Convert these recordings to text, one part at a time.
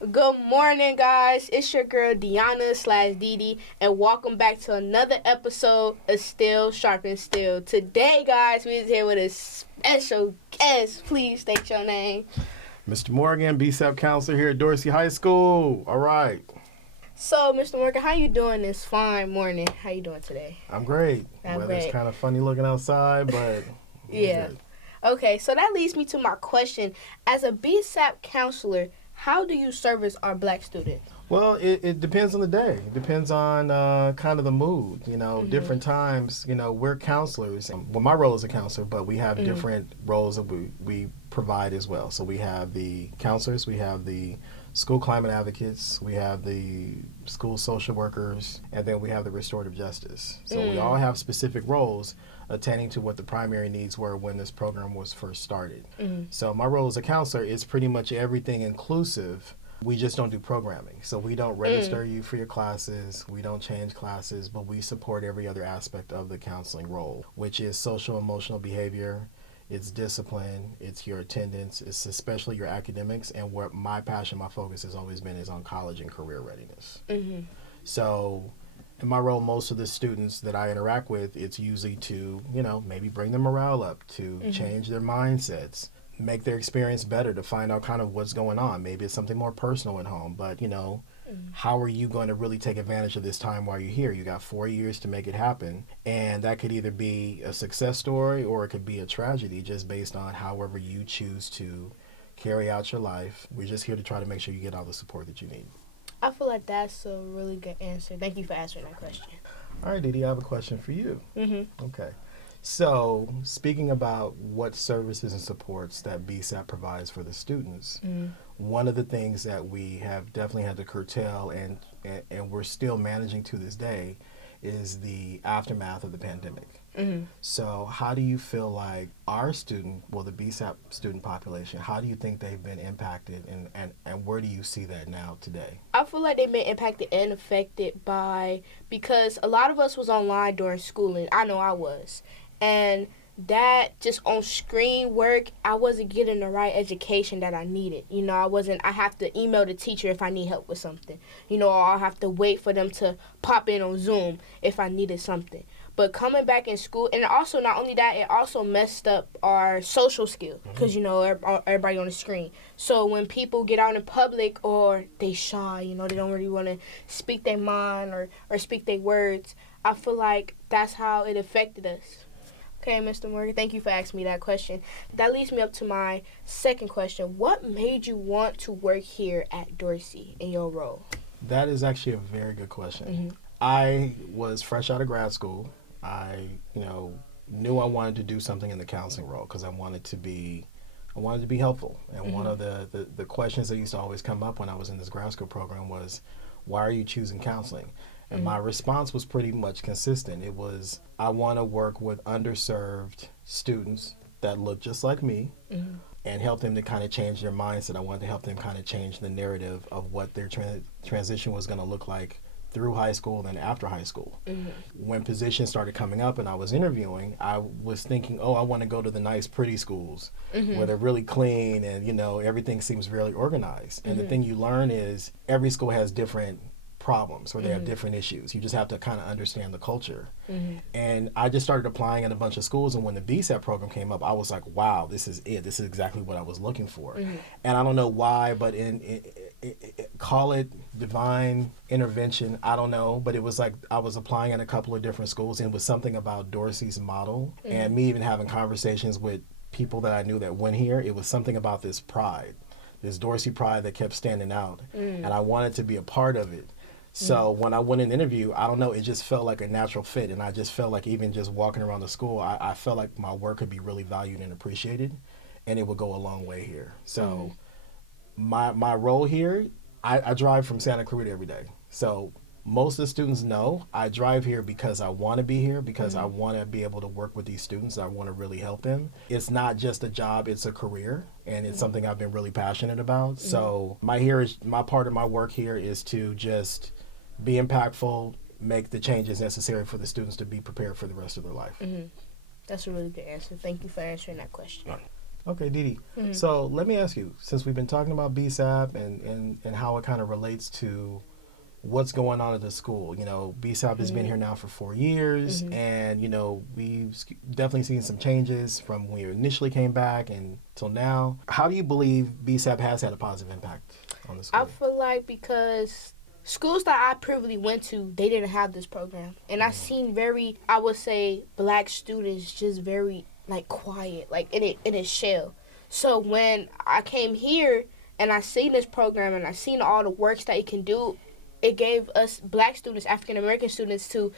Good morning, guys. It's your girl Deana Dee Dee, and welcome back to another episode of Still Sharpens Still. Today, guys, we're here with a special guest. Please state your name. Mr. Morgan, BSAP Counselor here at Dorsey High School. All right. So, Mr. Morgan, how you doing this fine morning? How you doing today? I'm great. I'm Weather's great. kind of funny looking outside, but Yeah. good. Okay, so that leads me to my question. As a BSAP counselor, how do you service our black students? Well, it depends on the day. It depends on kind of the mood. Different times, we're counselors. Well, my role is a counselor, but we have different roles that we provide as well. So we have the counselors, we have the school climate advocates, we have the school social workers, and then we have the restorative justice. So we all have specific roles attending to what the primary needs were when this program was first started. So my role as a counselor is pretty much everything inclusive. We just don't do programming. So we don't register you for your classes, we don't change classes, but we support every other aspect of the counseling role, which is social emotional behavior, it's discipline, it's your attendance, it's especially your academics, and what my passion, my focus has always been is on college and career readiness. So in my role, most of the students that I interact with, it's usually to, maybe bring their morale up, to change their mindsets, make their experience better, to find out kind of what's going on. Maybe it's something more personal at home, but how are you going to really take advantage of this time while you're here? You got 4 years to make it happen, and that could either be a success story or it could be a tragedy, just based on however you choose to carry out your life. We're just here to try to make sure you get all the support that you need. I feel like that's a really good answer. Thank you for answering that question. All right, Dee Dee, I have a question for you. Okay. So, speaking about what services and supports that BSAP provides for the students, one of the things that we have definitely had to curtail and we're still managing to this day is the aftermath of the pandemic. So how do you feel like our the BSAP student population, how do you think they've been impacted, and where do you see that now today? I feel like they've been impacted and affected because a lot of us was online during schooling. I know I was. And that just on screen work, I wasn't getting the right education that I needed. I have to email the teacher if I need help with something. Or I'll have to wait for them to pop in on Zoom if I needed something. But coming back in school, and also not only that, it also messed up our social skills because, everybody on the screen. So when people get out in public or they shy, they don't really want to speak their mind or speak their words, I feel like that's how it affected us. Okay, Mr. Morgan, thank you for asking me that question. That leads me up to my second question. What made you want to work here at Dorsey in your role? That is actually a very good question. I was fresh out of grad school. I, knew I wanted to do something in the counseling role because I wanted to be helpful. And one of the questions that used to always come up when I was in this grad school program was, why are you choosing counseling? And my response was pretty much consistent. It was, I want to work with underserved students that look just like me and help them to kind of change their mindset. I wanted to help them kind of change the narrative of what their transition was going to look like through high school and after high school. When positions started coming up and I was interviewing, I was thinking, I want to go to the nice, pretty schools where they're really clean and, everything seems really organized. And the thing you learn is every school has different problems or they have different issues. You just have to kind of understand the culture. And I just started applying in a bunch of schools, and when the BSAP program came up, I was like, wow, this is it. This is exactly what I was looking for. And I don't know why, but call it divine intervention, I don't know, but it was like I was applying in a couple of different schools, and it was something about Dorsey's model and me even having conversations with people that I knew that went here. It was something about this pride, this Dorsey pride that kept standing out, and I wanted to be a part of it. So when I went in interview, I don't know, it just felt like a natural fit. And I just felt like even just walking around the school, I felt like my work could be really valued and appreciated, and it would go a long way here. So my role here, I drive from Santa Cruz every day. So most of the students know I drive here because I want to be here, because I want to be able to work with these students. I want to really help them. It's not just a job, it's a career, and it's something I've been really passionate about. So my part of my work here is to just be impactful, make the changes necessary for the students to be prepared for the rest of their life. That's a really good answer. Thank you for answering that question. Okay, Dee Dee. So let me ask you, since we've been talking about BSAP and how it kind of relates to what's going on at the school. You know, BSAP has been here now for 4 years, and, you know, we've definitely seen some changes from when you initially came back and till now. How do you believe BSAP has had a positive impact on the school? I feel like because schools that I previously went to, they didn't have this program. And I seen very, I would say, black students just very, like, quiet, like, in a shell. So when I came here and I seen this program and I seen all the works that it can do, it gave us black students, African American students, to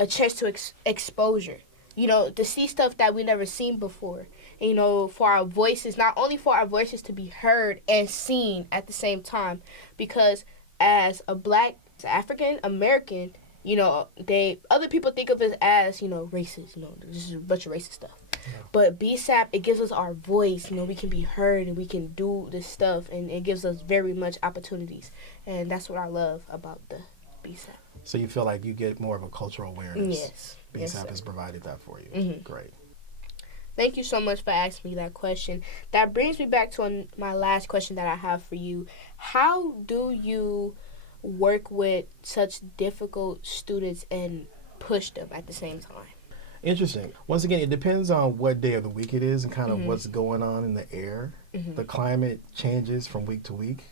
a chance to exposure. You know, to see stuff that we never seen before. And, you know, for our voices, not only for our voices to be heard and seen at the same time, because as a black African American, you know, other people think of us as, you know, racist. You know, this is a bunch of racist stuff. Yeah. But BSAP, it gives us our voice. You know, we can be heard and we can do this stuff, and it gives us very much opportunities. And that's what I love about the BSAP. So you feel like you get more of a cultural awareness? Yes. BSAP has provided that for you. Great. Thank you so much for asking me that question. That brings me back to my last question that I have for you. How do you work with such difficult students and push them at the same time? Interesting. Once again, it depends on what day of the week it is and kind of what's going on in the air. The climate changes from week to week.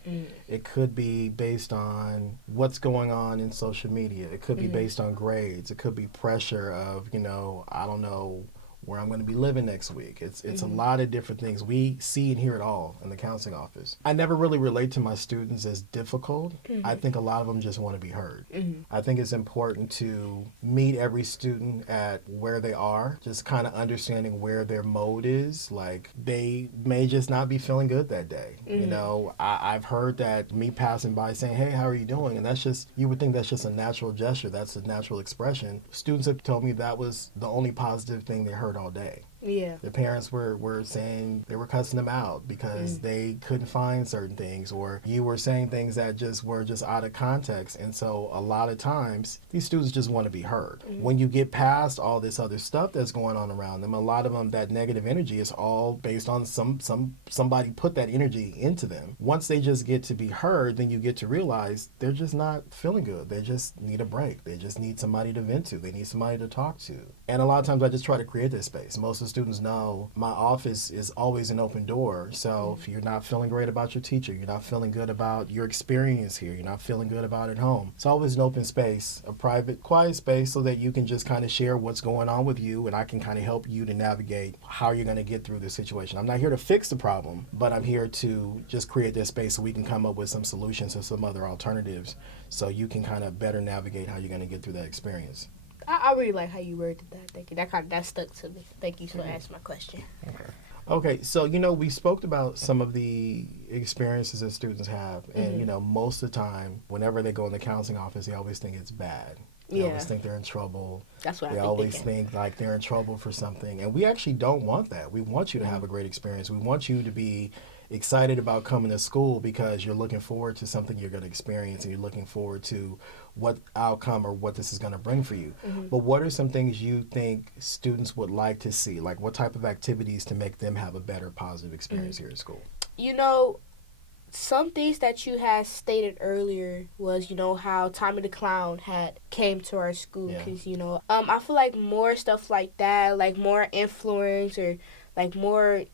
It could be based on what's going on in social media. It could be based on grades. It could be pressure of, you know, I don't know where I'm going to be living next week. It's a lot of different things. We see and hear it all in the counseling office. I never really relate to my students as difficult. I think a lot of them just want to be heard. I think it's important to meet every student at where they are, just kind of understanding where their mode is. Like, they may just not be feeling good that day. You know, I've heard that me passing by saying, hey, how are you doing? And that's just, you would think that's just a natural gesture. That's a natural expression. Students have told me that was the only positive thing they heard all day. Yeah. Their parents were saying they were cussing them out because they couldn't find certain things, or you were saying things that were just out of context. And so a lot of times these students just want to be heard. When you get past all this other stuff that's going on around them, a lot of them, that negative energy is all based on somebody put that energy into them. Once they just get to be heard, then you get to realize they're just not feeling good. They just need a break. They just need somebody to vent to. They need somebody to talk to. And a lot of times I just try to create this space. Most of the students know my office is always an open door. So if you're not feeling great about your teacher, you're not feeling good about your experience here, you're not feeling good about it at home, it's always an open space, a private, quiet space, so that you can just kind of share what's going on with you, and I can kind of help you to navigate how you're going to get through this situation. I'm not here to fix the problem, but I'm here to just create this space so we can come up with some solutions and some other alternatives so you can kind of better navigate how you're going to get through that experience. I really like how you worded that. Thank you. That stuck to me. Thank you for asking my question. Okay, so, you know, we spoke about some of the experiences that students have, and, you know, most of the time, whenever they go in the counseling office, they always think it's bad. They always think they're in trouble. That's what They always think like they're in trouble for something, and we actually don't want that. We want you to have a great experience. We want you to be excited about coming to school because you're looking forward to something you're going to experience, and you're looking forward to what outcome or what this is going to bring for you. But what are some things you think students would like to see? Like, what type of activities to make them have a better positive experience here at school? You know, some things that you had stated earlier was, you know, how Tommy the Clown had came to our school. Because, you know, I feel like more stuff like that, like more influence, or like more,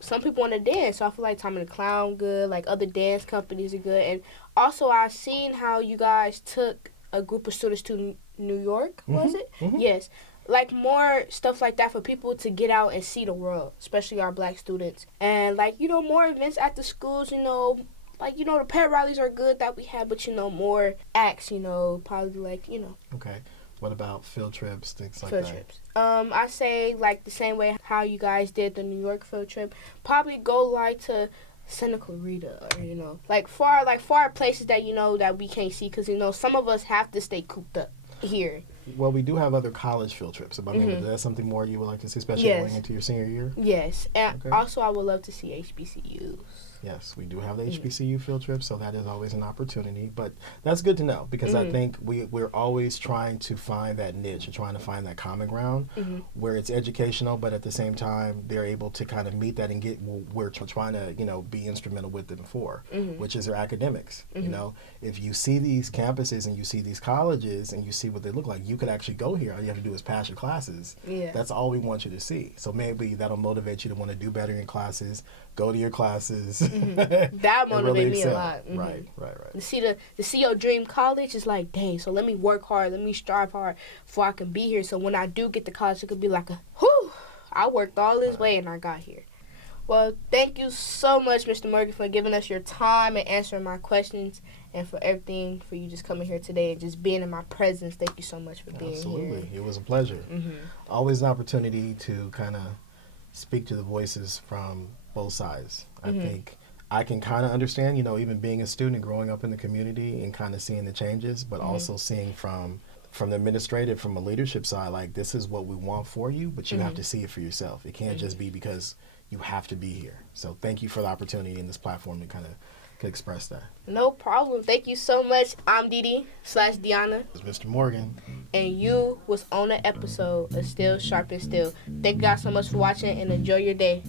some people want to dance, so I feel like Tommy the Clown good, like other dance companies are good. And also I've seen how you guys took a group of students to New York, was it? Yes. Like more stuff like that for people to get out and see the world, especially our black students. And like, you know, more events at the schools, you know, like, you know, the pep rallies are good that we have, but, you know, more acts, you know, probably like, you know. Okay. What about field trips, things like that? Field trips. I say like the same way how you guys did the New York field trip. Probably go like to Santa Clarita, or, you know, like far places that, you know, that we can't see, because, you know, some of us have to stay cooped up here. Well, we do have other college field trips. I mean, is that something more you would like to see, especially going into your senior year? Yes, and also I would love to see HBCUs. Yes, we do have the HBCU field trip, so that is always an opportunity. But that's good to know because I think we're always trying to find that niche and trying to find that common ground where it's educational, but at the same time they're able to kind of meet that and get what we're trying to, you know, be instrumental with them for, which is their academics. You know, if you see these campuses and you see these colleges and you see what they look like, you could actually go here. All you have to do is pass your classes. Yeah. That's all we want you to see. So maybe that'll motivate you to want to do better in classes, go to your classes. That motivated really me a excel. lot. Right. To see your dream college is like, dang, so let me work hard, let me strive hard before I can be here. So when I do get to college, it could be like whew, I worked all this way and I got here. Well, thank you so much, Mr. Morgan, for giving us your time and answering my questions and for everything, for you just coming here today and just being in my presence. Thank you so much for being here. Absolutely. It was a pleasure. Always an opportunity to kind of speak to the voices from both sides. I think I can kind of understand, you know, even being a student and growing up in the community and kind of seeing the changes, but also seeing from the administrative, from a leadership side, like this is what we want for you, but you have to see it for yourself. It can't just be because you have to be here. So thank you for the opportunity in this platform to kind of express that. No problem. Thank you so much. I'm Dee Dee / Deana. This is Mr. Morgan. And you was on an episode of Still Sharpens Still. Thank you guys so much for watching and enjoy your day.